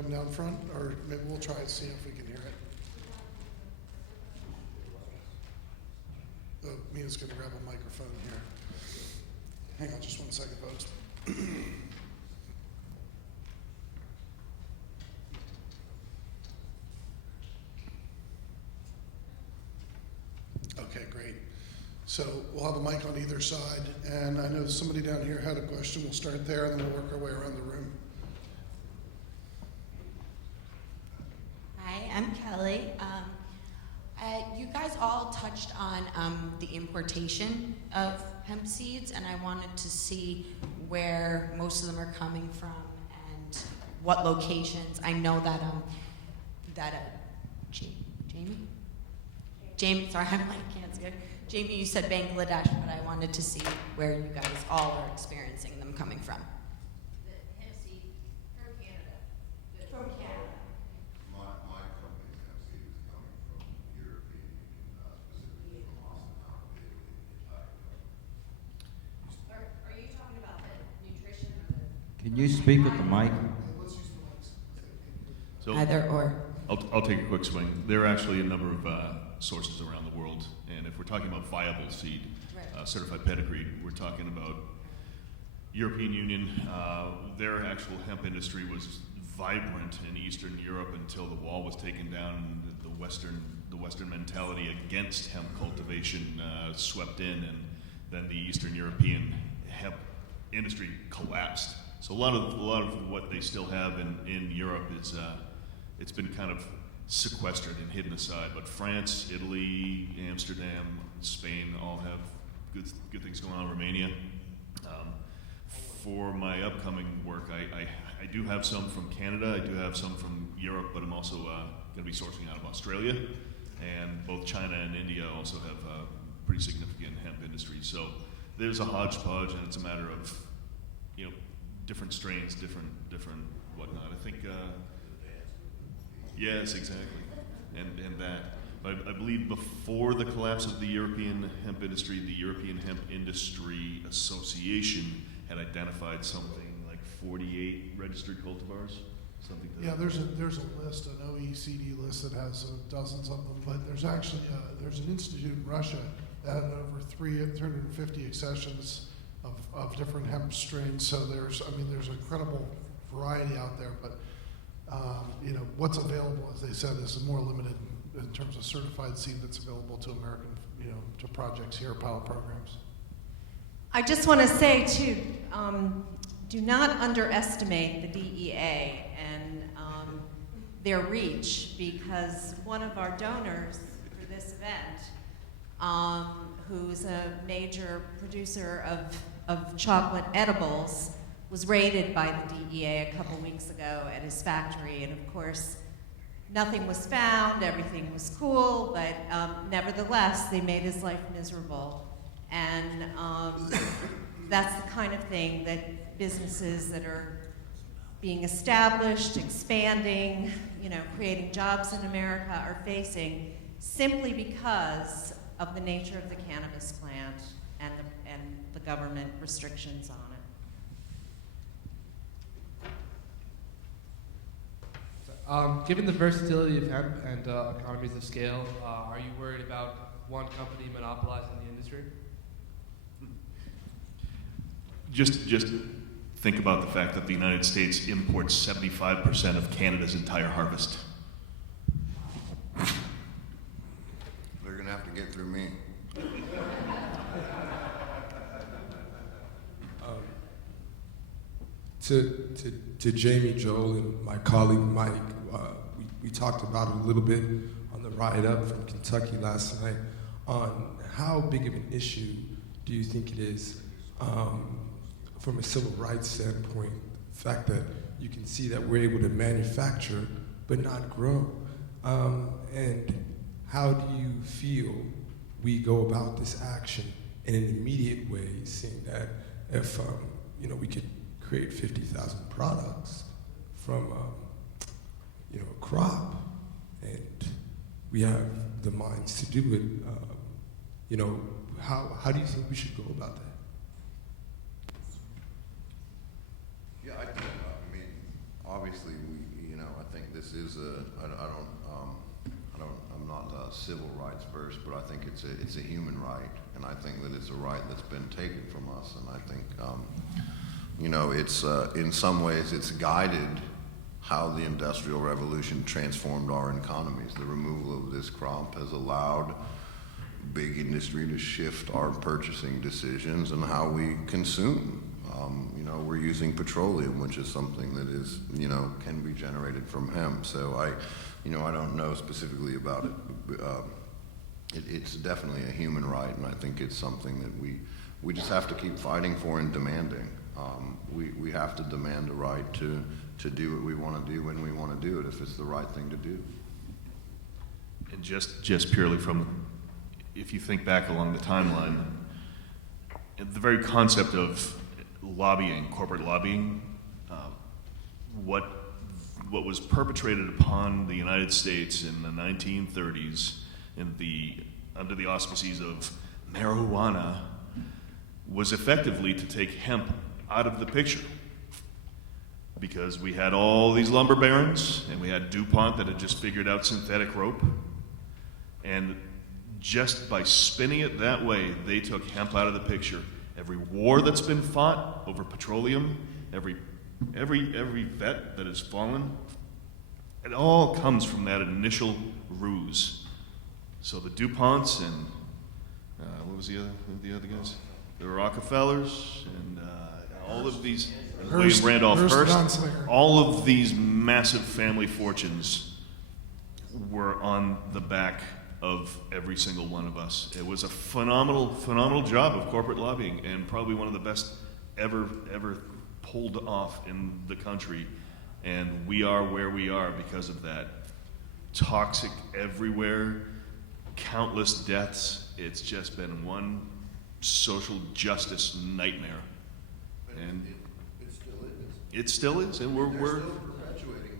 come down front, or maybe we'll try and see if we can hear it. Mina's going to grab a microphone here. Hang on just 1 second, folks. Okay, great. So we'll have a mic on either side, and I know somebody down here had a question. We'll start there, and then we'll work our way around the room. Hi, I'm Kelly. You guys all touched on the importation of hemp seeds, and I wanted to see where most of them are coming from and what locations. I know that Jamie, sorry, I'm like, can't see it. Jamie, you said Bangladesh, but I wanted to see where you guys all are experiencing them coming from. The hemp seed from Canada. From Canada. My company's hemp seed is coming from European Union, specifically from Austin, Italy. Are you talking about the nutrition or the? Can you speak with the mic? So Either or. I'll take a quick swing. There are actually a number of sources around the world, and if we're talking about viable seed, Right. certified pedigree, we're talking about European Union. Their actual hemp industry was vibrant in Eastern Europe until the wall was taken down. The Western mentality against hemp cultivation swept in, and then the Eastern European hemp industry collapsed. So a lot of what they still have in Europe is it's been kind of sequestered and hidden aside. But France, Italy, Amsterdam, Spain all have good things going on. Romania. For my upcoming work, I do have some from Canada. I do have some from Europe, but I'm also going to be sourcing out of Australia, and both China and India also have pretty significant hemp industries. So there's a hodgepodge, and it's a matter of different strains, different whatnot. I think. Yes, exactly, and that. But I believe before the collapse of the European hemp industry, the European Hemp Industry Association had identified something like 48 registered cultivars, something. Yeah, there's a list, an OECD list that has dozens of them. But there's actually there's an institute in Russia that had over 350 accessions of different hemp strains. So there's incredible variety out there. But what's available, as they said, is more limited in terms of certified seed that's available to American, to projects here, pilot programs. I just want to say, too, do not underestimate the DEA and their reach, because one of our donors for this event, who's a major producer of chocolate edibles, was raided by the DEA a couple weeks ago at his factory, and of course, nothing was found, everything was cool, but nevertheless, they made his life miserable. And that's the kind of thing that businesses that are being established, expanding, creating jobs in America are facing, simply because of the nature of the cannabis plant and the government restrictions on it. Given the versatility of hemp and economies of scale, are you worried about one company monopolizing the industry? Just think about the fact that the United States imports 75% of Canada's entire harvest. They're gonna have to get through me. To Jamie, Joel, and my colleague Mike, we talked about it a little bit on the ride up from Kentucky last night on how big of an issue do you think it is from a civil rights standpoint, the fact that you can see that we're able to manufacture but not grow. And how do you feel we go about this action in an immediate way, seeing that if we could create 50,000 products from a crop, and we have the minds to do it, how do you think we should go about that? Yeah, I mean, obviously, we, think this is I'm not civil rights versed, but I think it's a human right, and I think that it's a right that's been taken from us, and I think, it's, in some ways it's guided how the Industrial Revolution transformed our economies. The removal of this crop has allowed big industry to shift our purchasing decisions and how we consume. We're using petroleum, which is something that is, can be generated from hemp. So I don't know specifically about it. But, it's definitely a human right, and I think it's something that we just have to keep fighting for and demanding. We have to demand a right to do what we want to do when we want to do it, if it's the right thing to do. And just purely from, if you think back along the timeline, the very concept of lobbying, corporate lobbying, what was perpetrated upon the United States in the 1930s under the auspices of marijuana was effectively to take hemp out of the picture. Because we had all these lumber barons, and we had DuPont that had just figured out synthetic rope. And just by spinning it that way, they took hemp out of the picture. Every war that's been fought over petroleum, every vet that has fallen, it all comes from that initial ruse. So the DuPonts and what was the other guys? The Rockefellers and all of these, William Randolph Hearst, all of these massive family fortunes were on the back of every single one of us. It was a phenomenal job of corporate lobbying, and probably one of the best ever pulled off in the country. And we are where we are because of that. Toxic everywhere, countless deaths. It's just been one social justice nightmare. And it still is. It still is, and we're still perpetuating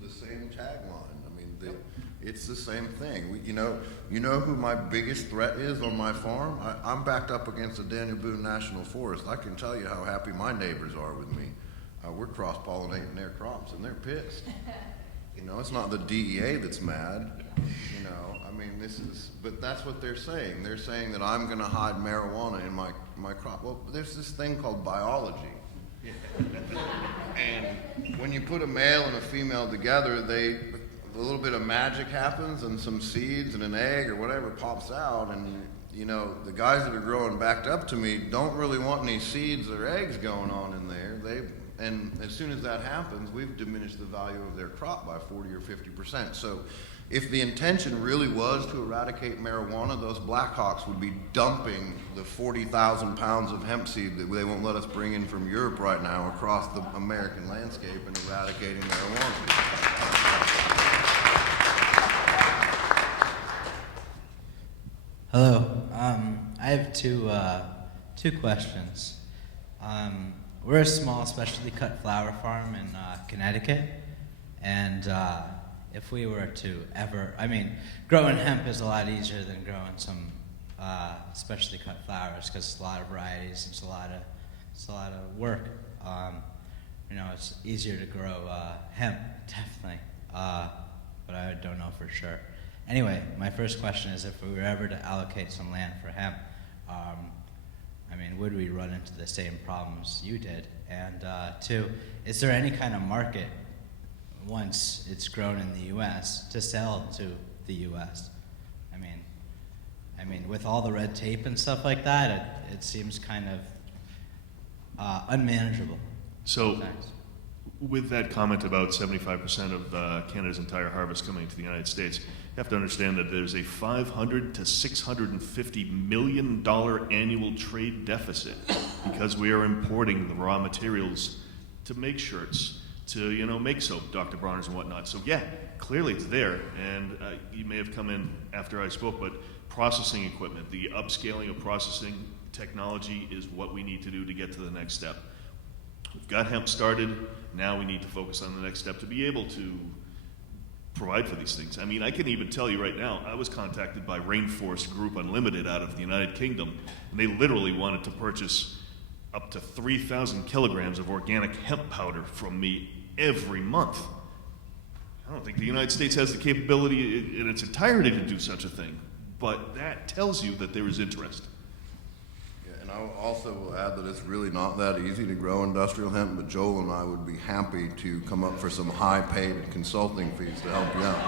the same tagline. I mean, it's the same thing. You know who my biggest threat is on my farm? I'm backed up against the Daniel Boone National Forest. I can tell you how happy my neighbors are with me. We're cross-pollinating their crops, and they're pissed. It's not the DEA that's mad. I mean, but that's what they're saying. They're saying that I'm going to hide marijuana in my crop. Well, there's this thing called biology. And when you put a male and a female together, a little bit of magic happens, and some seeds and an egg or whatever pops out, and the guys that are growing backed up to me don't really want any seeds or eggs going on in there. And as soon as that happens, we've diminished the value of their crop by 40 or 50%. So if the intention really was to eradicate marijuana, those Blackhawks would be dumping the 40,000 pounds of hemp seed that they won't let us bring in from Europe right now across the American landscape and eradicating marijuana. Hello. I have two questions. We're a small specialty cut flower farm in Connecticut, and if we were to growing hemp is a lot easier than growing some specialty cut flowers because it's a lot of varieties. It's a lot of work. It's easier to grow hemp, definitely, but I don't know for sure. Anyway, my first question is, if we were ever to allocate some land for hemp, would we run into the same problems you did? And two, is there any kind of market once it's grown in the U.S. to sell to the U.S.? I mean, with all the red tape and stuff like that, it seems kind of unmanageable. So, Thanks. With that comment about 75% of Canada's entire harvest coming to the United States, you have to understand that there's a $500 to $650 million annual trade deficit because we are importing the raw materials to make shirts, to make soap, Dr. Bronner's and whatnot. So yeah, clearly it's there, and you may have come in after I spoke, but processing equipment, the upscaling of processing technology is what we need to do to get to the next step. We've got hemp started, now we need to focus on the next step to be able to provide for these things. I can even tell you right now, I was contacted by Rainforest Group Unlimited out of the United Kingdom, and they literally wanted to purchase up to 3,000 kilograms of organic hemp powder from me every month. I don't think the United States has the capability in its entirety to do such a thing, but that tells you that there is interest. Yeah, and I also will add that it's really not that easy to grow industrial hemp, but Joel and I would be happy to come up for some high-paid consulting fees to help you out.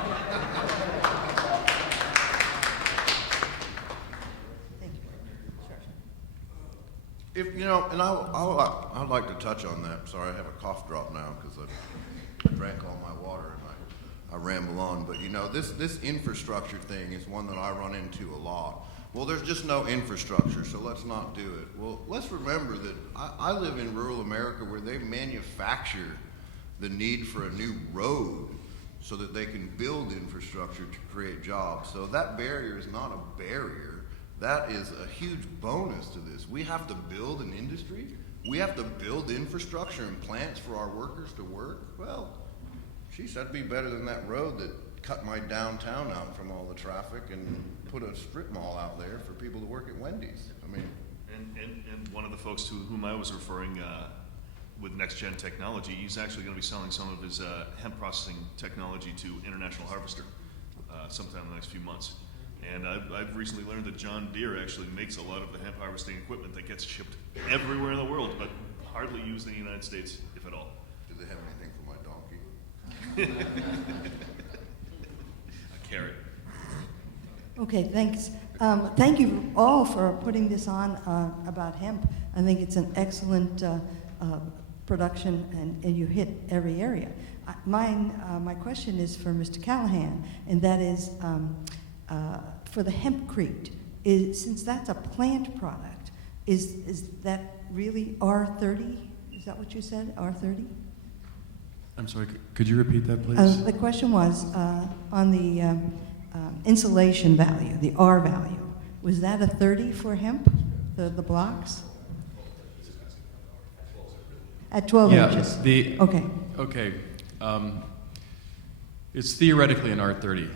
If you know, and I'd like to touch on that. Sorry, I have a cough drop now because I drank all my water and I ramble on. But you know, this infrastructure thing is one that I run into a lot. Well, there's just no infrastructure, so let's not do it. Well, let's remember that I live in rural America where they manufacture the need for a new road so that they can build infrastructure to create jobs. So that barrier is not a barrier. That is a huge bonus to this. We have to build an industry. We have to build infrastructure and plants for our workers to work. Well, geez, that'd be better than that road that cut my downtown out from all the traffic and put a strip mall out there for people to work at Wendy's. I mean, And one of the folks to whom I was referring with Next Gen Technology, he's actually going to be selling some of his hemp processing technology to International Harvester sometime in the next few months. And I've recently learned that John Deere actually makes a lot of the hemp harvesting equipment that gets shipped everywhere in the world, but hardly used in the United States, if at all. do they have anything for my donkey? A carrot. Okay, thanks. Thank you all for putting this on about hemp. I think it's an excellent production, and you hit every area. My question is for Mr. Callahan, and that is for the hempcrete. Since that's a plant product, is that really R30? Is that what you said, R30? I'm sorry, could you repeat that, please? The question was on the insulation value, the R value. Was that a 30 for hemp, the blocks? At 12 inches? Okay. Okay. It's theoretically an R30.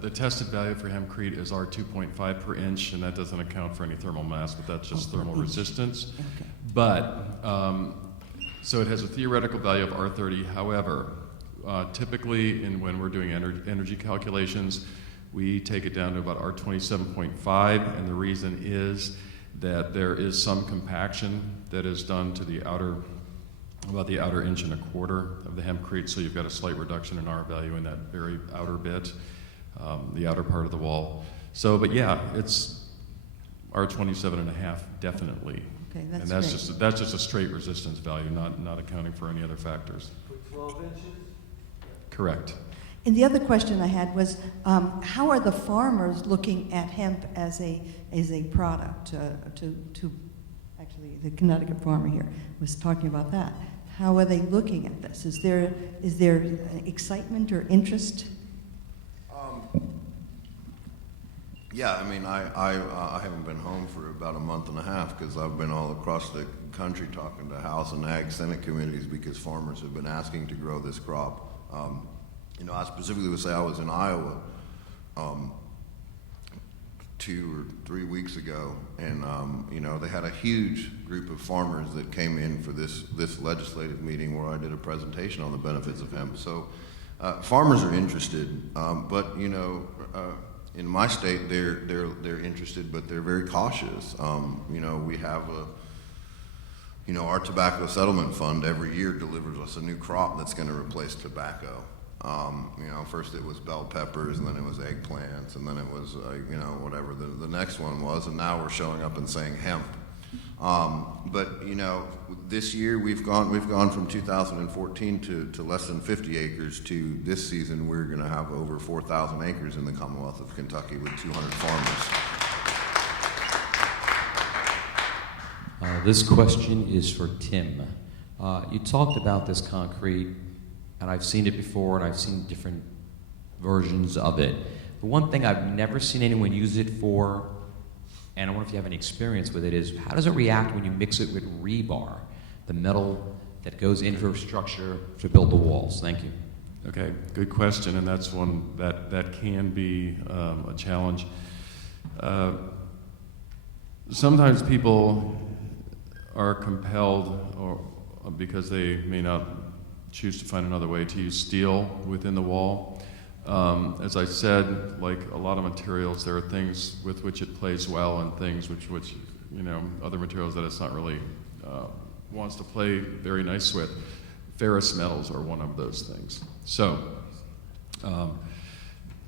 The tested value for hempcrete is R2.5 per inch, and that doesn't account for any thermal mass, but that's just thermal resistance. Okay. But, so it has a theoretical value of R30. However, typically when we're doing energy calculations, we take it down to about R27.5, and the reason is that there is some compaction that is done to the outer, about the outer inch and a quarter of the hempcrete, so you've got a slight reduction in R value in that very outer bit, the outer part of the wall. So, but yeah, it's R27.5 definitely. Okay, that's and that's great. that's just a straight resistance value, not accounting for any other factors. For 12 inches? And Correct. the other question I had was, how are the farmers looking at hemp as a product? To actually, the Connecticut farmer here was talking about that. How are they looking at this? Is there excitement or interest? Yeah, I mean, I haven't been home for about a month and a half because I've been all across the country talking to House and Ag Senate committees because farmers have been asking to grow this crop. You know, I specifically would say I was in Iowa 2 or 3 weeks ago, and you know, they had a huge group of farmers that came in for this legislative meeting where I did a presentation on the benefits of hemp. So farmers are interested, but you know, in my state they're interested, but they're very cautious. You know, we have our tobacco settlement fund every year delivers us a new crop that's going to replace tobacco. You know, first it was bell peppers, and then it was eggplants, and then it was, you know, whatever the next one was, and now we're showing up and saying hemp. But you know, this year we've gone from 2014 to less than 50 acres to this season we're going to have over 4,000 acres in the Commonwealth of Kentucky with 200 farmers. This question is for Tim. You talked about this concrete, and I've seen it before, and I've seen different versions of it. The one thing I've never seen anyone use it for, and I wonder if you have any experience with it, is how does it react when you mix it with rebar, the metal that goes into a structure to build the walls? Thank you. Okay, good question, and that's one that can be a challenge. Sometimes people are compelled, or because they may not choose to find another way to use steel within the wall. As I said, like a lot of materials, there are things with which it plays well and things which other materials that it's not really wants to play very nice with. Ferrous metals are one of those things. So,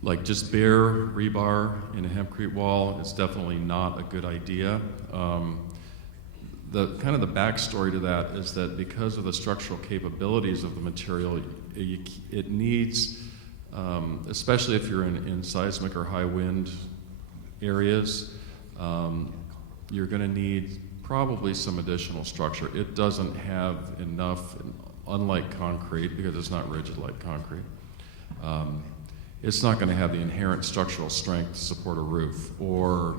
like just bare rebar in a hempcrete wall is definitely not a good idea. The kind of the backstory to that is that because of the structural capabilities of the material, it needs, especially if you're in seismic or high wind areas, you're going to need probably some additional structure. It doesn't have enough, unlike concrete, because it's not rigid like concrete. It's not going to have the inherent structural strength to support a roof, or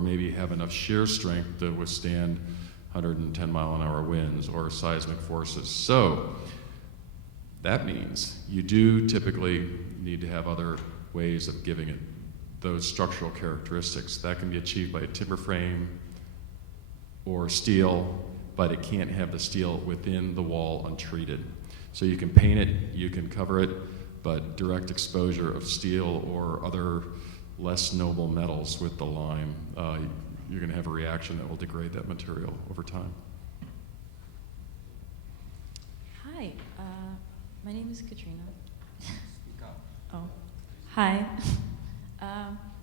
maybe have enough shear strength to withstand 110-mile-an-hour winds or seismic forces. So that means you do typically need to have other ways of giving it those structural characteristics. That can be achieved by a timber frame or steel, but it can't have the steel within the wall untreated. So you can paint it, you can cover it, but direct exposure of steel or other less noble metals with the lime, you're going to have a reaction that will degrade that material over time. Hi, my name is Katrina. Oh, hi.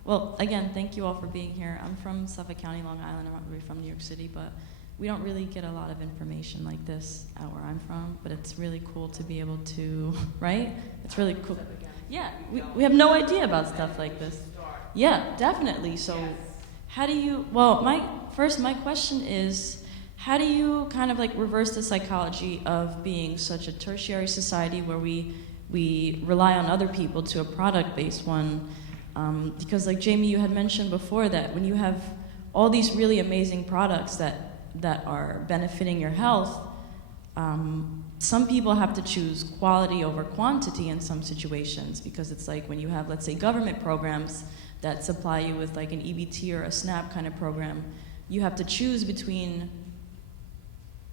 Well, again, thank you all for being here. I'm from Suffolk County, Long Island. I'm not really from New York City, but we don't really get a lot of information like this out where I'm from, but it's really cool to be able to, right? It's really cool. Yeah, we have no idea about stuff like this. Yeah, definitely. So how do you, well, my question is, how do you kind of like reverse the psychology of being such a tertiary society where we rely on other people to a product-based one? Because like Jamie, you had mentioned before that when you have all these really amazing products that are benefiting your health, some people have to choose quality over quantity in some situations, because it's like when you have, let's say, government programs that supply you with like an EBT or a SNAP kind of program, you have to choose between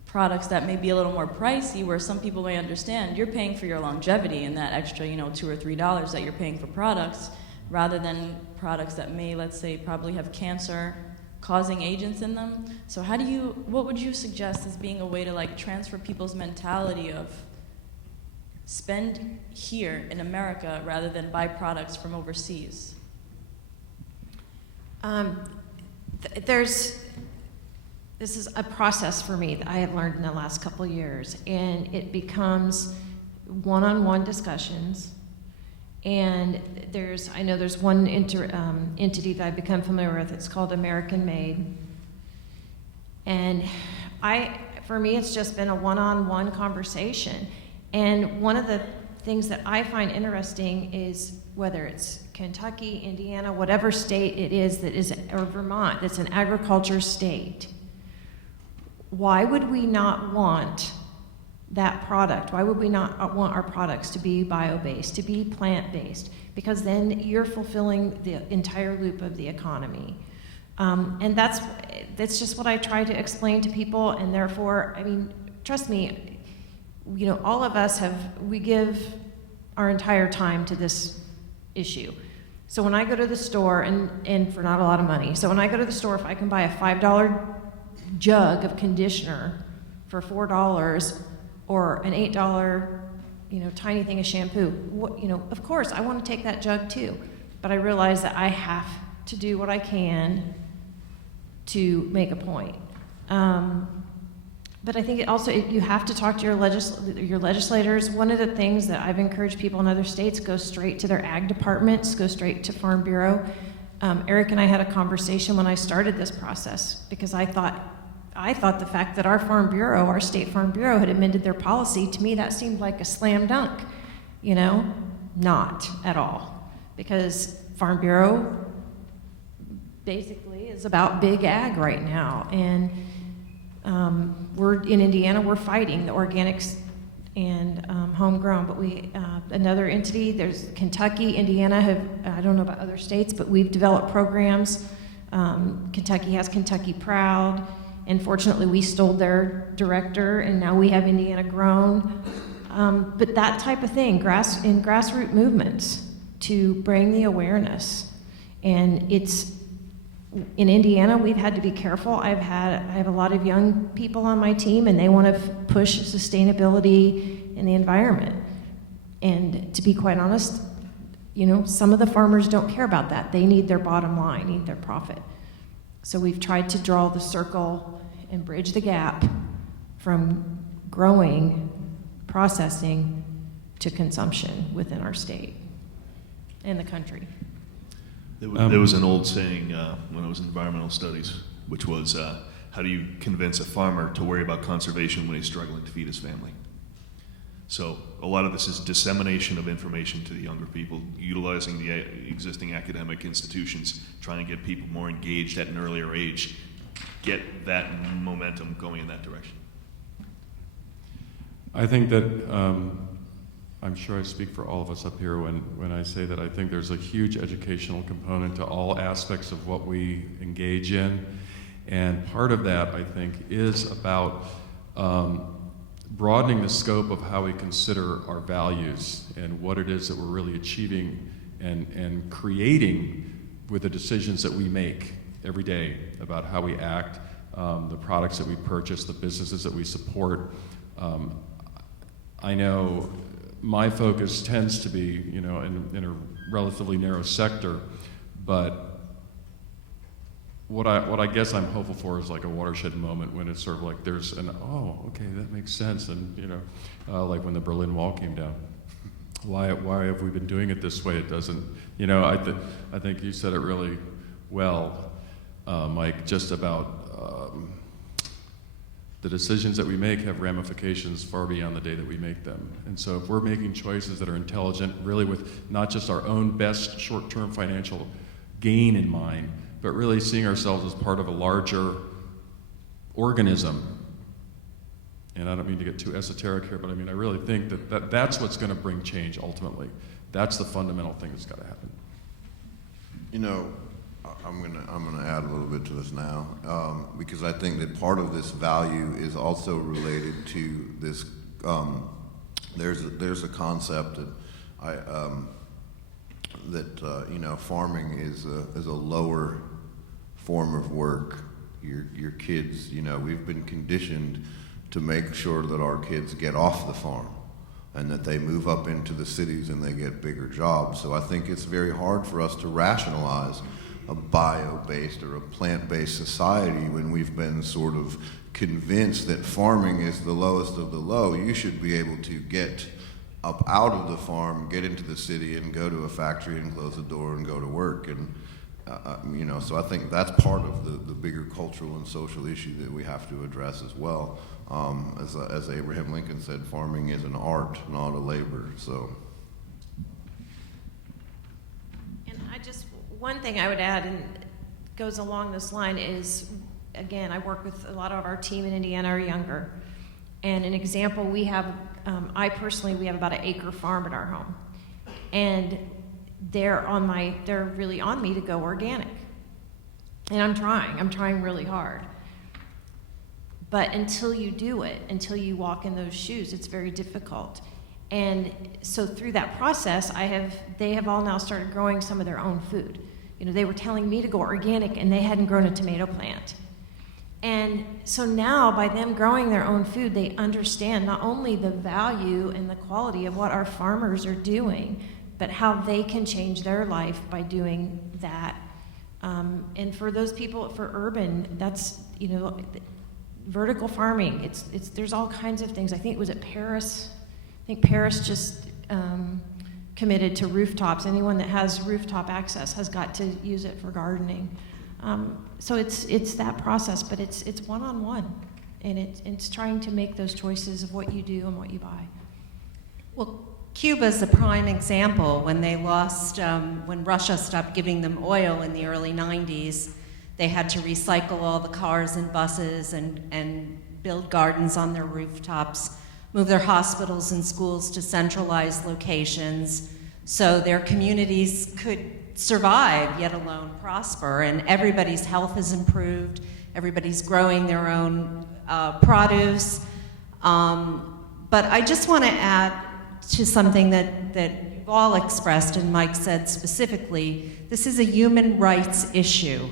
products that may be a little more pricey, where some people may understand you're paying for your longevity and that extra, $2 or $3 that you're paying for products, rather than products that may, let's say, probably have cancer-causing agents in them. So what would you suggest as being a way to like transfer people's mentality of spend here in America rather than buy products from overseas? This is a process for me that I have learned in the last couple of years, and it becomes one-on-one discussions. And I know there's one entity that I've become familiar with. It's called American Made. And for me, it's just been a one-on-one conversation. And one of the things that I find interesting is whether it's Kentucky, Indiana, whatever state it is or Vermont, that's an agriculture state. Why would we not want that product? Why would we not want our products to be bio-based, to be plant-based? Because then you're fulfilling the entire loop of the economy. And that's just what I try to explain to people, and therefore, I mean, trust me, all of us we give our entire time to this issue. So when I go to the store, and for not a lot of money, so when I go to the store, if I can buy a $5 jug of conditioner for $4, or an $8, tiny thing of shampoo, of course, I want to take that jug too. But I realize that I have to do what I can to make a point. But I think you have to talk to your legislators. One of the things that I've encouraged people in other states, go straight to their ag departments, go straight to Farm Bureau. Eric and I had a conversation when I started this process, because I thought the fact that our state Farm Bureau had amended their policy, to me that seemed like a slam dunk, not at all. Because Farm Bureau basically is about big ag right now. And we're in Indiana, we're fighting the organics and homegrown, but another entity, there's Kentucky, Indiana I don't know about other states, but we've developed programs. Kentucky has Kentucky Proud. Unfortunately, we stole their director, and now we have Indiana Grown. But that type of thing, in grassroots movements, to bring the awareness. And it's, in Indiana, we've had to be careful. I have a lot of young people on my team, and they want to push sustainability in the environment. And to be quite honest, some of the farmers don't care about that. They need their bottom line, need their profit. So we've tried to draw the circle and bridge the gap from growing, processing, to consumption within our state and the country. There was an old saying when I was in environmental studies, which was, how do you convince a farmer to worry about conservation when he's struggling to feed his family? So a lot of this is dissemination of information to the younger people, utilizing the existing academic institutions, trying to get people more engaged at an earlier age, get that momentum going in that direction. I think that I'm sure I speak for all of us up here when I say that I think there's a huge educational component to all aspects of what we engage in. And part of that, I think, is about broadening the scope of how we consider our values and what it is that we're really achieving and creating with the decisions that we make every day about how we act, the products that we purchase, the businesses that we support. I know my focus tends to be, in a relatively narrow sector, but what I guess I'm hopeful for is like a watershed moment when it's sort of like there's okay, that makes sense, and like when the Berlin Wall came down. Why have we been doing it this way? It doesn't, I think you said it really well, Mike, just about the decisions that we make have ramifications far beyond the day that we make them. And so if we're making choices that are intelligent, really with not just our own best short-term financial gain in mind, but really seeing ourselves as part of a larger organism. And I don't mean to get too esoteric here, but I really think that's what's going to bring change ultimately. That's the fundamental thing that's got to happen. I'm gonna add a little bit to this now, because I think that part of this value is also related to this. There's a concept that farming is a lower form of work. Your kids, we've been conditioned to make sure that our kids get off the farm and that they move up into the cities and they get bigger jobs. So I think it's very hard for us to rationalize a bio-based or a plant-based society when we've been sort of convinced that farming is the lowest of the low. You should be able to get up out of the farm, get into the city, and go to a factory and close the door and go to work. And so I think that's part of the bigger cultural and social issue that we have to address as well. As Abraham Lincoln said, farming is an art, not a labor. So. One thing I would add, and goes along this line, is, again, I work with a lot of our team in Indiana are younger. And an example, we have about an acre farm at our home. And they're really on me to go organic. And I'm trying really hard. But until you do it, until you walk in those shoes, it's very difficult. And so through that process, they have all now started growing some of their own food. They were telling me to go organic, and they hadn't grown a tomato plant. And so now, by them growing their own food, they understand not only the value and the quality of what our farmers are doing, but how they can change their life by doing that. And for those people, for urban, that's, vertical farming. There's all kinds of things. I think Paris just committed to rooftops. Anyone that has rooftop access has got to use it for gardening. So it's that process, but it's one-on-one, and it's trying to make those choices of what you do and what you buy. Well, Cuba's a prime example. When they lost, when Russia stopped giving them oil in the early 90s, they had to recycle all the cars and buses and build gardens on their rooftops, move their hospitals and schools to centralized locations so their communities could survive, yet alone prosper. And everybody's health has improved. Everybody's growing their own produce. But But I just want to add to something that you've all expressed and Mike said specifically. This is a human rights issue.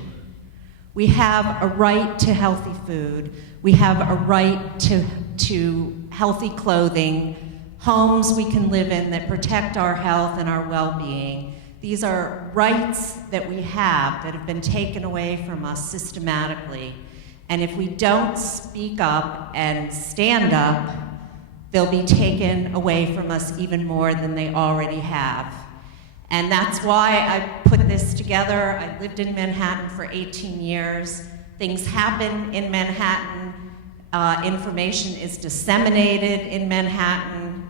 We have a right to healthy food. We have a right to healthy clothing, homes we can live in that protect our health and our well-being. These are rights that we have that have been taken away from us systematically. And if we don't speak up and stand up, they'll be taken away from us even more than they already have. And that's why I put this together. I lived in Manhattan for 18 years. Things happen in Manhattan. Information is disseminated in Manhattan.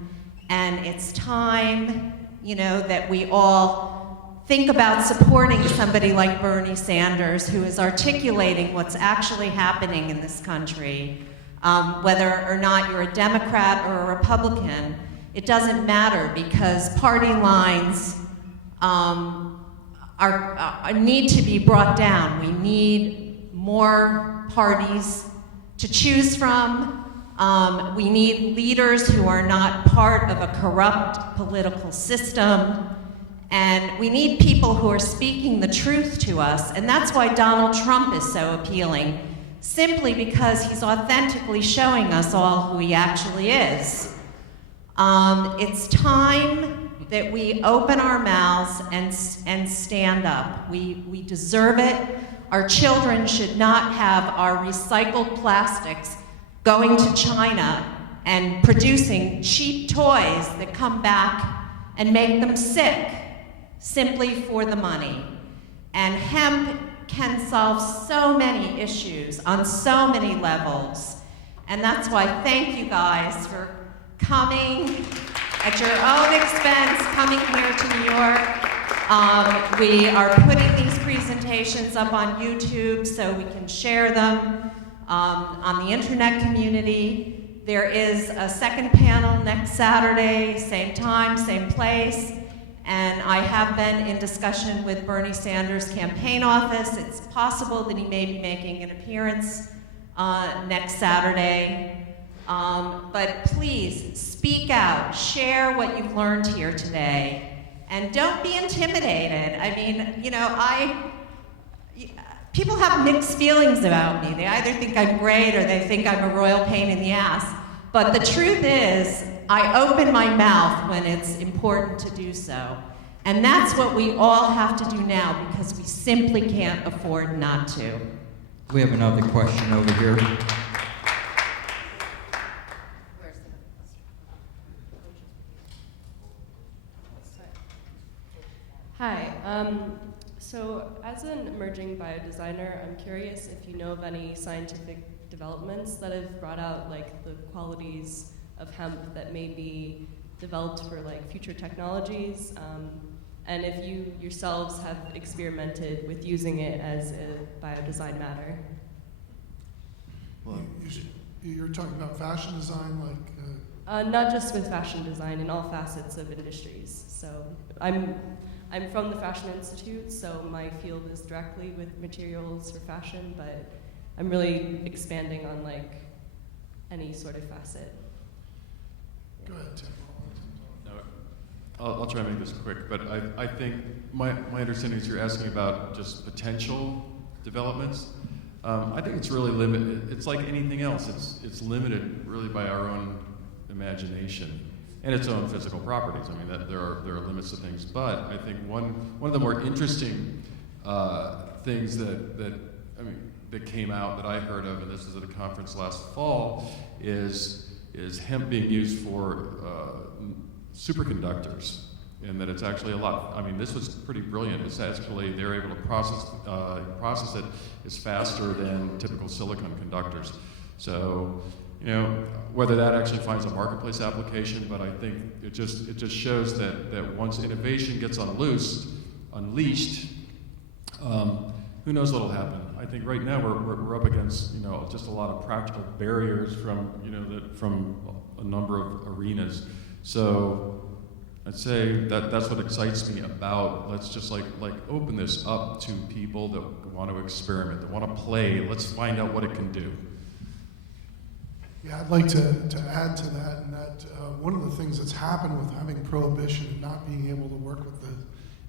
And it's time, that we all think about supporting somebody like Bernie Sanders, who is articulating what's actually happening in this country. Whether or not you're a Democrat or a Republican, it doesn't matter, because party lines need to be brought down. We need more parties to choose from. We need leaders who are not part of a corrupt political system. And we need people who are speaking the truth to us. And that's why Donald Trump is so appealing, simply because he's authentically showing us all who he actually is. It's time that we open our mouths and stand up. We deserve it. Our children should not have our recycled plastics going to China and producing cheap toys that come back and make them sick simply for the money. And hemp can solve so many issues on so many levels. And that's why thank you guys for coming at your own expense, coming here to New York. We are putting these presentations up on YouTube so we can share them on the internet community. There is a second panel next Saturday, same time, same place. And I have been in discussion with Bernie Sanders' campaign office. It's possible that he may be making an appearance next Saturday. But please, speak out, share what you've learned here today, and don't be intimidated. I mean, people have mixed feelings about me. They either think I'm great or they think I'm a royal pain in the ass. But the truth is, I open my mouth when it's important to do so. And that's what we all have to do now, because we simply can't afford not to. We have another question over here. Hi. So as an emerging biodesigner, I'm curious if you know of any scientific developments that have brought out the qualities of hemp that may be developed for future technologies, and if you yourselves have experimented with using it as a biodesign matter. Well, you're talking about fashion design, not just with fashion design, in all facets of industries. So I'm from the Fashion Institute, so my field is directly with materials for fashion, but I'm really expanding on any sort of facet. Go ahead, Tim. No, I'll try to make this quick, but I think my understanding is you're asking about just potential developments. I think it's really limited. It's like anything else. It's limited really by our own imagination and its own physical properties. I mean, there are limits to things. But I think one of the more interesting things that came out that I heard of, and this was at a conference last fall, is hemp being used for superconductors, and that it's actually a lot. I mean, this was pretty brilliant. It's actually they're able to process it is faster than typical silicon conductors. So, whether that actually finds a marketplace application, but I think it just shows that once innovation gets unleashed, who knows what'll happen. I think right now we're up against just a lot of practical barriers from from a number of arenas. So I'd say that's what excites me about. Let's just open this up to people that want to experiment, that want to play. Let's find out what it can do. Yeah, I'd like to add to that, and that one of the things that's happened with having prohibition and not being able to work with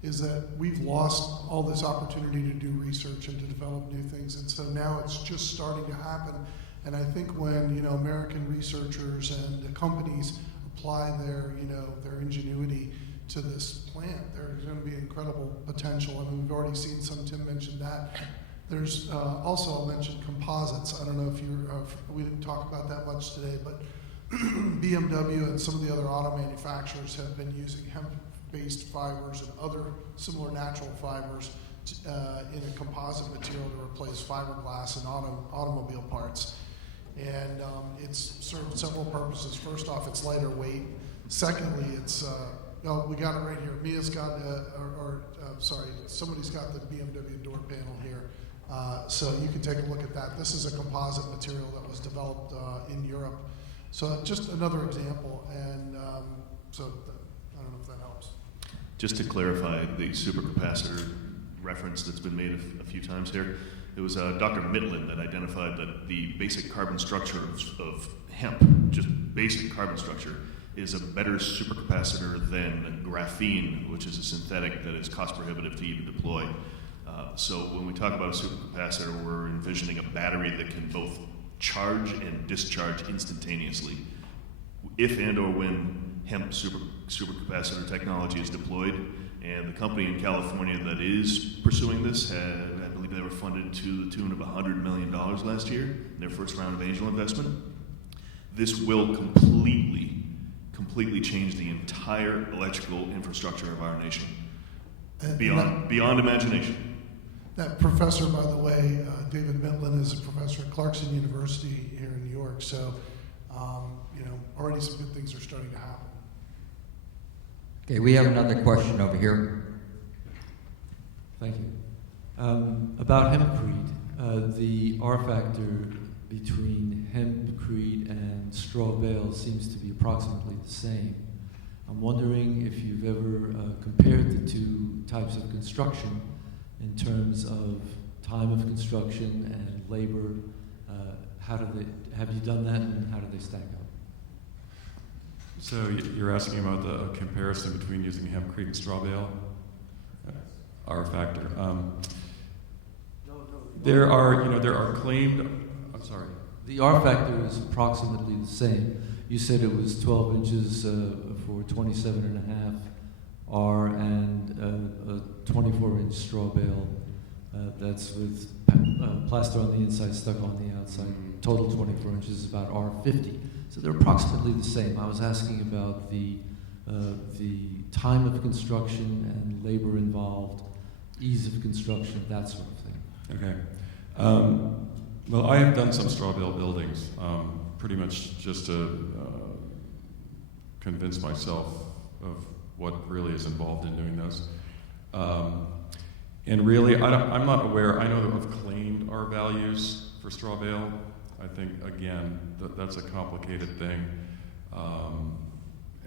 is that we've lost all this opportunity to do research and to develop new things, and so now it's just starting to happen. And I think when American researchers and the companies apply their ingenuity to this plant, there's going to be incredible potential. I mean, we've already seen some. Tim mentioned that. There's also, I'll mention composites. I don't know if we didn't talk about that much today, but BMW and some of the other auto manufacturers have been using hemp-based fibers and other similar natural fibers in a composite material to replace fiberglass in automobile parts. And it's served several purposes. First off, it's lighter weight. Secondly, it's, we got it right here. Mia's got, somebody's got the BMW door panel here. So you can take a look at that. This is a composite material that was developed in Europe. So just another example. And I don't know if that helps. Just to clarify the supercapacitor reference that's been made a few times here, it was Dr. Mitlin that identified that the basic carbon structure of hemp, just basic carbon structure, is a better supercapacitor than graphene, which is a synthetic that is cost prohibitive to even deploy. So when we talk about a supercapacitor, we're envisioning a battery that can both charge and discharge instantaneously. If and or when hemp supercapacitor technology is deployed, and the company in California that is pursuing this I believe they were funded to the tune of $100 million last year, their first round of angel investment. This will completely change the entire electrical infrastructure of our nation. Beyond imagination. That professor, by the way, David Mitlin, is a professor at Clarkson University here in New York. So, already some good things are starting to happen. Okay, we have another question over here. Thank you. About hempcrete, the R factor between hempcrete and straw bale seems to be approximately the same. I'm wondering if you've ever compared the two types of construction in terms of time of construction and labor. Have you done that, and how do they stack up? So you're asking about the comparison between using hempcrete and straw bale? R factor. There are claimed. I'm sorry. The R factor is approximately the same. You said it was 12 inches for 27.5 R and a 24-inch straw bale. That's with plaster on the inside, stuck on the outside. Total 24 inches is about R50. So they're approximately the same. I was asking about the time of construction and labor involved, ease of construction, that sort of thing. Okay. Well, I have done some straw bale buildings, pretty much just to convince myself of what really is involved in doing those. And really, I'm not aware. I know of claimed R values for straw bale. I think, again, that's a complicated thing,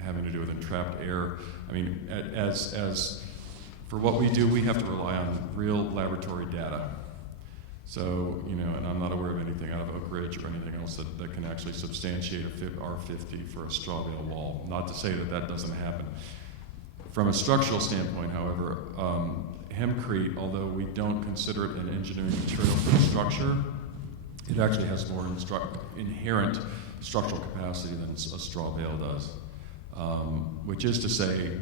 having to do with entrapped air. I mean, as for what we do, we have to rely on real laboratory data. So, and I'm not aware of anything out of Oak Ridge or anything else that can actually substantiate a R50 for a straw bale wall. Not to say that doesn't happen. From a structural standpoint, however, hempcrete, although we don't consider it an engineering material for the structure, it actually has more inherent structural capacity than a straw bale does. Which is to say,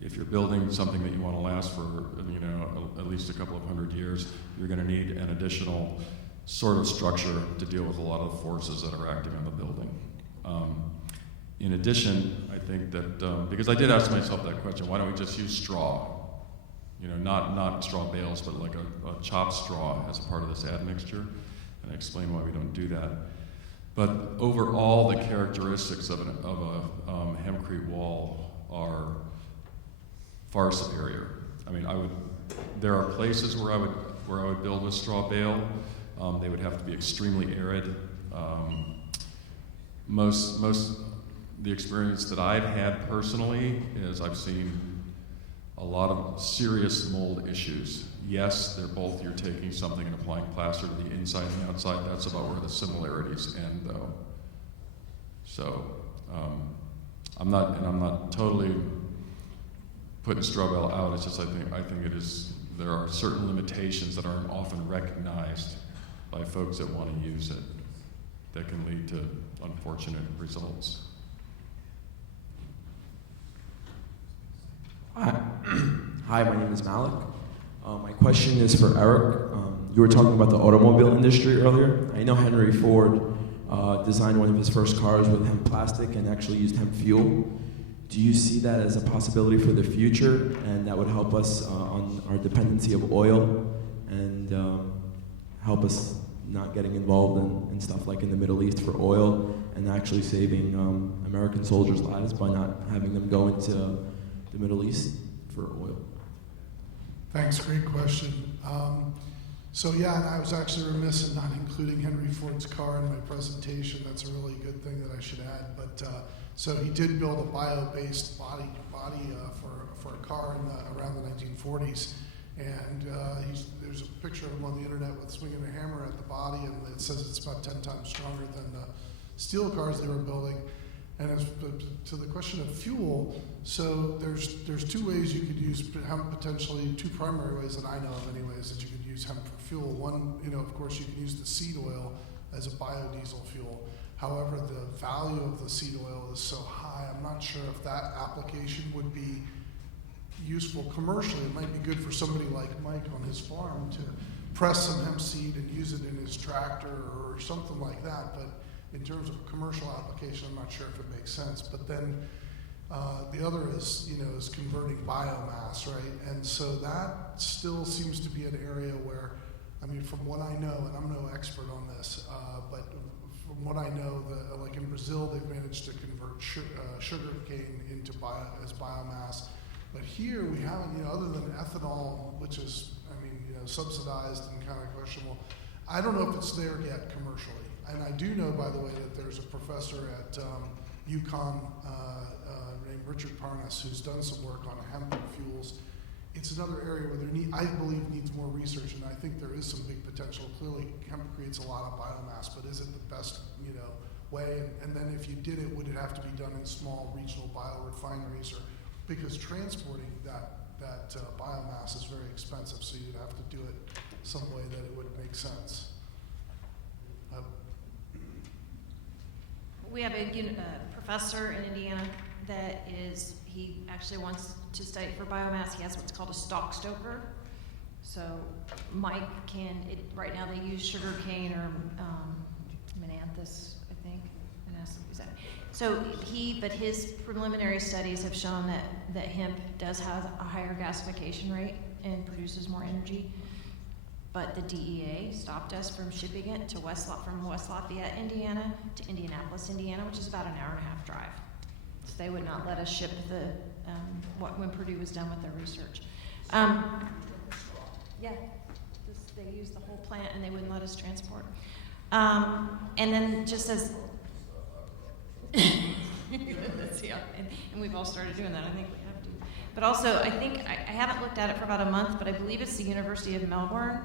if you're building something that you want to last for, at least a couple of hundred years, you're going to need an additional sort of structure to deal with a lot of the forces that are acting on the building. In addition, I think that, because I did ask myself that question, why don't we just use straw? Not straw bales, but like a chopped straw as a part of this admixture. And I explain why we don't do that. But overall, the characteristics of a hempcrete wall are far superior. I mean, there are places where I would build with straw bale. They would have to be extremely arid. Most the experience that I've had personally is I've seen a lot of serious mold issues. Yes, you're taking something and applying plaster to the inside and the outside. That's about where the similarities end, though. So I'm not totally putting straw bale out. It's just I think it is, there are certain limitations that aren't often recognized by folks that want to use it that can lead to unfortunate results. Hi, my name is Malik. My question is for Eric. You were talking about the automobile industry earlier. I know Henry Ford designed one of his first cars with hemp plastic and actually used hemp fuel. Do you see that as a possibility for the future, and that would help us on our dependency of oil and help us not getting involved in stuff like in the Middle East for oil, and actually saving American soldiers' lives by not having them go into the Middle East for oil? Thanks, great question. So yeah, and I was actually remiss in not including Henry Ford's car in my presentation. That's a really good thing that I should add. But so he did build a bio-based body for a car around the 1940s, and there's a picture of him on the internet with swinging a hammer at the body, and it says it's about 10 times stronger than the steel cars they were building. And as to the question of fuel, so there's two ways you could use hemp potentially, two primary ways that I know of anyways that you could use hemp for fuel. One, of course you can use the seed oil as a biodiesel fuel. However, the value of the seed oil is so high, I'm not sure if that application would be useful commercially. It might be good for somebody like Mike on his farm to press some hemp seed and use it in his tractor or something like that. But in terms of a commercial application, I'm not sure if it makes sense. But then the other is, is converting biomass, right? And so that still seems to be an area where, from what I know, and I'm no expert on this, but from what I know, like in Brazil, they've managed to convert sugar cane into as biomass. But here we haven't, other than ethanol, which is, subsidized and kind of questionable. I don't know if it's there yet commercially. And I do know, by the way, that there's a professor at UConn named Richard Parnas who's done some work on hemp fuels. It's another area where I believe needs more research, and I think there is some big potential. Clearly, hemp creates a lot of biomass, but is it the best, way? And then if you did it, would it have to be done in small regional biorefineries, or because transporting that biomass is very expensive, so you'd have to do it some way that it would make sense. We have a professor in Indiana that he actually wants to study for biomass. He has what's called a stalk stoker. So Mike right now they use sugar cane or Menanthus, I think. So but his preliminary studies have shown that hemp does have a higher gasification rate and produces more energy. But the DEA stopped us from shipping it to from West Lafayette, Indiana to Indianapolis, Indiana, which is about an hour and a half drive. So they would not let us ship when Purdue was done with their research. They used the whole plant and they wouldn't let us transport. And then just as and we've all started doing that. I think we have to. But also, I think I haven't looked at it for about a month, but I believe it's the University of Melbourne,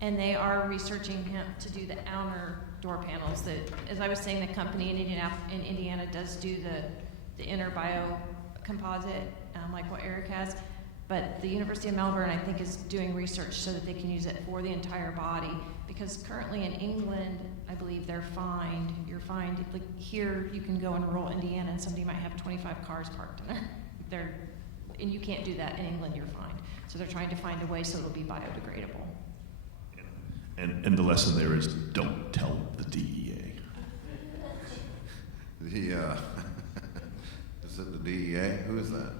and they are researching hemp to do the outer door panels. As I was saying, the company in Indiana does do the inner bio composite, like what Eric has. But the University of Melbourne, I think, is doing research so that they can use it for the entire body. Because currently in England, I believe you're fined. Like here, you can go in rural Indiana and somebody might have 25 cars parked in there. And you can't do that in England, you're fined. So they're trying to find a way so it'll be biodegradable. And the lesson there is don't tell the DEA. Is it the DEA? Who is that?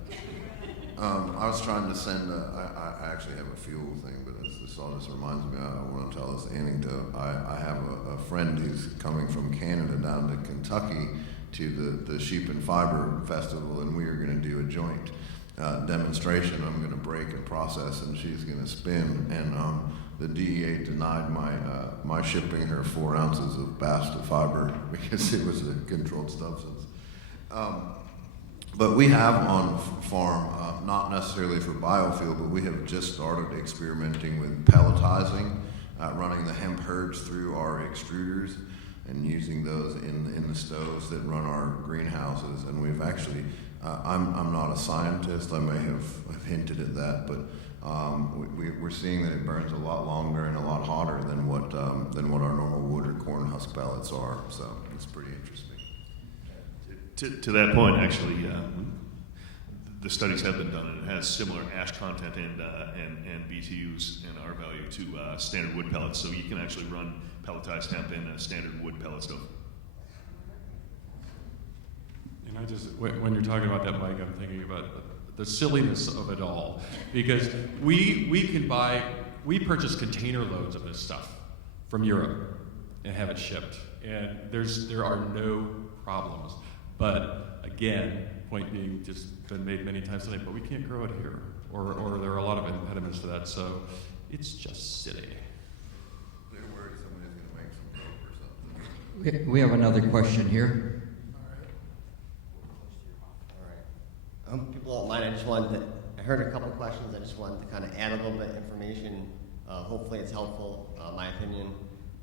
I was trying to send I actually have a fuel thing, but all this reminds me, I want to tell this anecdote. I have a friend who's coming from Canada down to Kentucky to the Sheep and Fiber Festival, and we are going to do a joint demonstration. I'm going to break and process, and she's going to spin. And the DEA denied my shipping her 4 ounces of basta fiber because it was a controlled substance. But we have on farm, not necessarily for biofuel, but we have just started experimenting with pelletizing, running the hemp herds through our extruders. and using those in the stoves that run our greenhouses. And we've actually, I'm not a scientist, I may have hinted at that, but we're seeing that it burns a lot longer and a lot hotter than what our normal wood or corn husk pellets are. So it's pretty interesting. To that point, actually, the studies have been done, and it has similar ash content and BTUs and R value to standard wood pellets. So you can actually run pelletized hemp in a standard wood pellet stove. And I just, when you're talking about that, Mike, I'm thinking about the silliness of it all, because we purchase container loads of this stuff from Europe and have it shipped, and there are no problems. But again, point being just been made many times today, but we can't grow it here, or there are a lot of impediments to that. So it's just silly. They're worried someone is going to make some dope or something. We have another question here. People don't mind. I heard a couple questions. I just wanted to kind of add a little bit of information. Hopefully it's helpful, my opinion.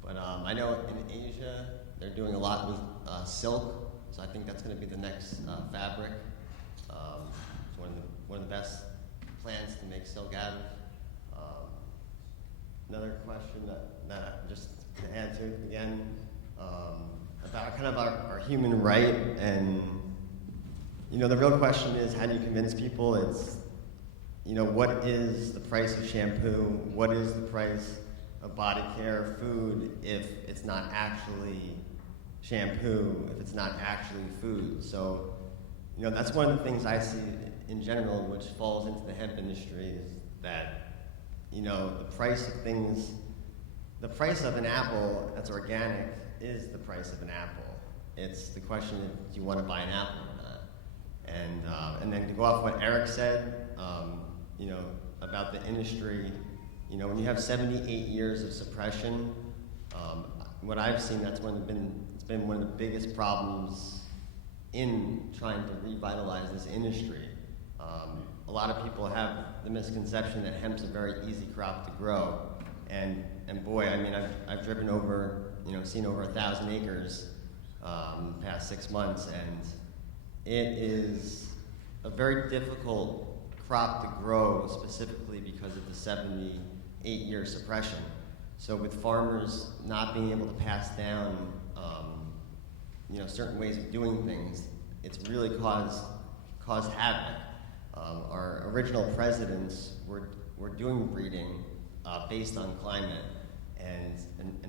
But I know in Asia, they're doing a lot with silk. So I think that's going to be the next fabric. It's one of the best plants to make silk out of. Another question that just to add to again, about kind of our human right, and the real question is, how do you convince people? It's, what is the price of shampoo? What is the price of body care, food, if it's not actually shampoo, if it's not actually food? So, that's one of the things I see in general, which falls into the hemp industry, is that, the price of things, the price of an apple that's organic is the price of an apple. It's the question of, do you want to buy an apple or not? And then to go off what Eric said, about the industry, when you have 78 years of suppression, what I've seen, it's been one of the biggest problems in trying to revitalize this industry. A lot of people have the misconception that hemp's a very easy crop to grow, and boy, I mean, I've driven over, seen over 1,000 acres in the past 6 months, and it is a very difficult crop to grow, specifically because of the 78-year suppression. So with farmers not being able to pass down, certain ways of doing things, it's really caused havoc. Our original presidents were doing breeding based on climate, and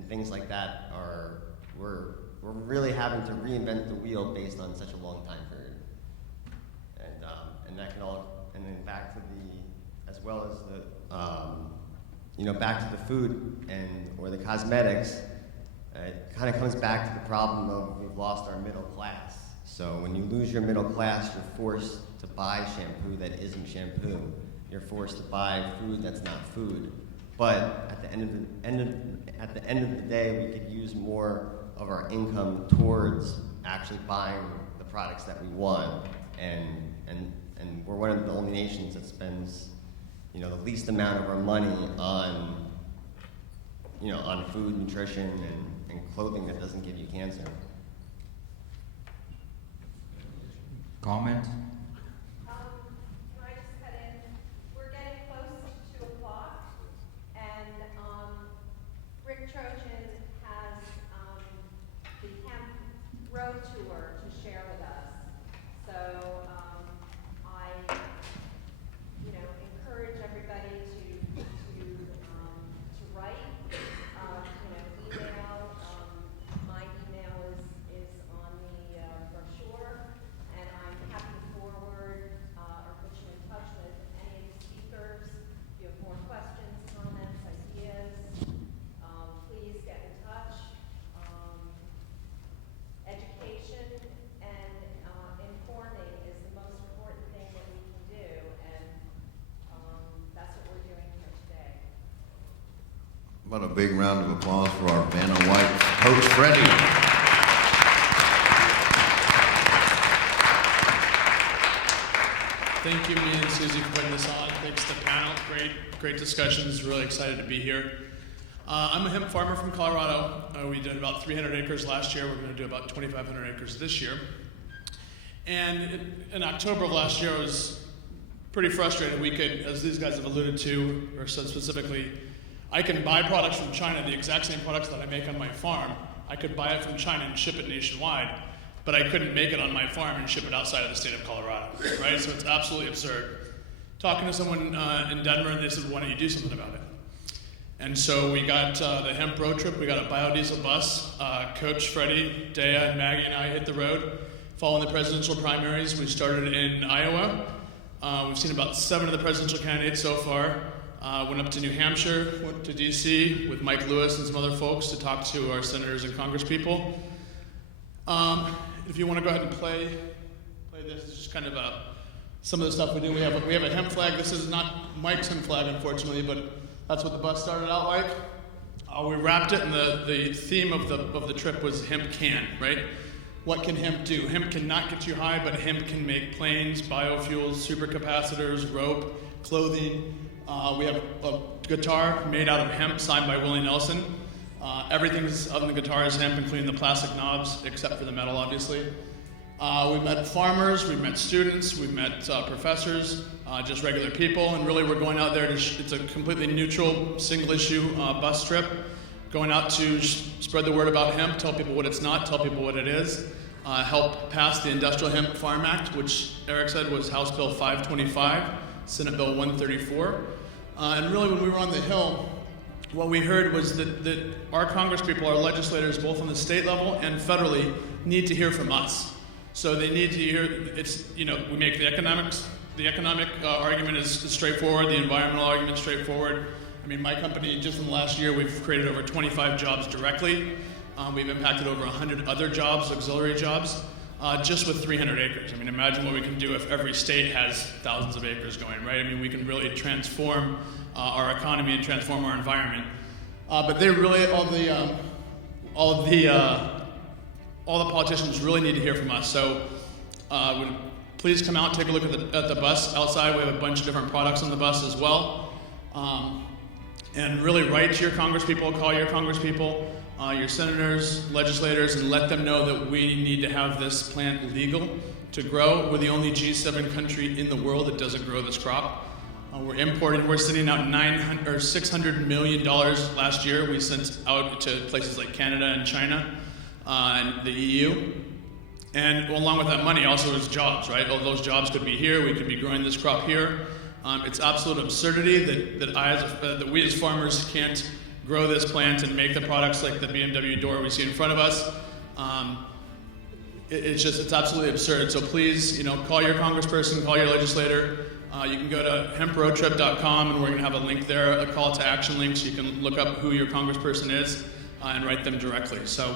things like that we're really having to reinvent the wheel based on such a long time period. And that can all, and then back to as well as the, back to the food or the cosmetics, it kind of comes back to the problem of we've lost our middle class. So when you lose your middle class, you're forced to buy shampoo that isn't shampoo. You're forced to buy food that's not food. But at the end of the day, we could use more of our income towards actually buying the products that we want. And we're one of the only nations that spends, the least amount of our money on, on food, nutrition, and clothing that doesn't give you cancer. Comment? Can I just cut in? We're getting close to 2 o'clock, and Rick Trojan has the Hemp Road Tour to share with us. So I, encourage everybody to write, email. My email is on the brochure, and I'm happy to forward or put you in touch with any of the speakers. If you have more questions, comments, ideas, please get in touch. Education and informing is the most important thing that we can do, and that's what we're doing here today. How about a big round of applause for our Vanna White coach, Freddie. Thank you, me and Susie, for putting this on. Thanks to the panel. Great discussions. Really excited to be here. I'm a hemp farmer from Colorado. We did about 300 acres last year. We're going to do about 2,500 acres this year. And in October of last year, I was pretty frustrated. We could, as these guys have alluded to, or said specifically, I can buy products from China, the exact same products that I make on my farm. I could buy it from China and ship it nationwide, but I couldn't make it on my farm and ship it outside of the state of Colorado, right? So it's absolutely absurd. Talking to someone in Denver, and they said, why don't you do something about it? And so we got the hemp road trip. We got a biodiesel bus. Coach Freddie, Dea, and Maggie and I hit the road. Following the presidential primaries, we started in Iowa. We've seen about 7 of the presidential candidates so far. Went up to New Hampshire, went to DC with Mike Lewis and some other folks to talk to our senators and congresspeople. If you want to go ahead and play this, it's just kind of some of the stuff we do. We have a hemp flag. This is not Mike's hemp flag, unfortunately, but that's what the bus started out like. We wrapped it, and the theme of the trip was hemp can, right? What can hemp do? Hemp cannot get you high, but hemp can make planes, biofuels, supercapacitors, rope, clothing. We have a guitar made out of hemp signed by Willie Nelson. Everything other than the guitar is hemp, including the plastic knobs, except for the metal, obviously. We've met farmers, we've met students, we've met professors, just regular people, and really we're going out there it's a completely neutral, single-issue bus trip, going out to spread the word about hemp, tell people what it's not, tell people what it is, help pass the Industrial Hemp Farm Act, which Eric said was House Bill 525, Senate Bill 134. And really when we were on the Hill, what we heard was that our congresspeople, our legislators, both on the state level and federally, need to hear from us. So they need to hear, we make the economic argument is straightforward, the environmental argument is straightforward. I mean, my company, just in the last year, we've created over 25 jobs directly. We've impacted over 100 other jobs, auxiliary jobs, just with 300 acres. I mean, imagine what we can do if every state has thousands of acres going, right? I mean, we can really transform our economy and transform our environment. But they really, all the politicians really need to hear from us. So please come out, take a look at the bus outside. We have a bunch of different products on the bus as well. And really write to your congresspeople, call your congresspeople, your senators, legislators, and let them know that we need to have this plant legal to grow. We're the only G7 country in the world that doesn't grow this crop. We're sending out $600 million last year. We sent out to places like Canada and China and the EU. And along with that money also is jobs, right? All those jobs could be here. We could be growing this crop here. It's absolute absurdity that we as farmers can't grow this plant and make the products like the BMW door we see in front of us. It's absolutely absurd. So please, call your congressperson, call your legislator. You can go to hemproadtrip.com, and we're going to have a link there, a call to action link, so you can look up who your congressperson is and write them directly. So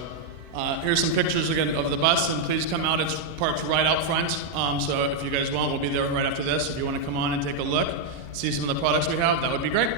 here's some pictures again of the bus, and please come out. It's parked right out front. So if you guys want, we'll be there right after this. If you want to come on and take a look, see some of the products we have, that would be great.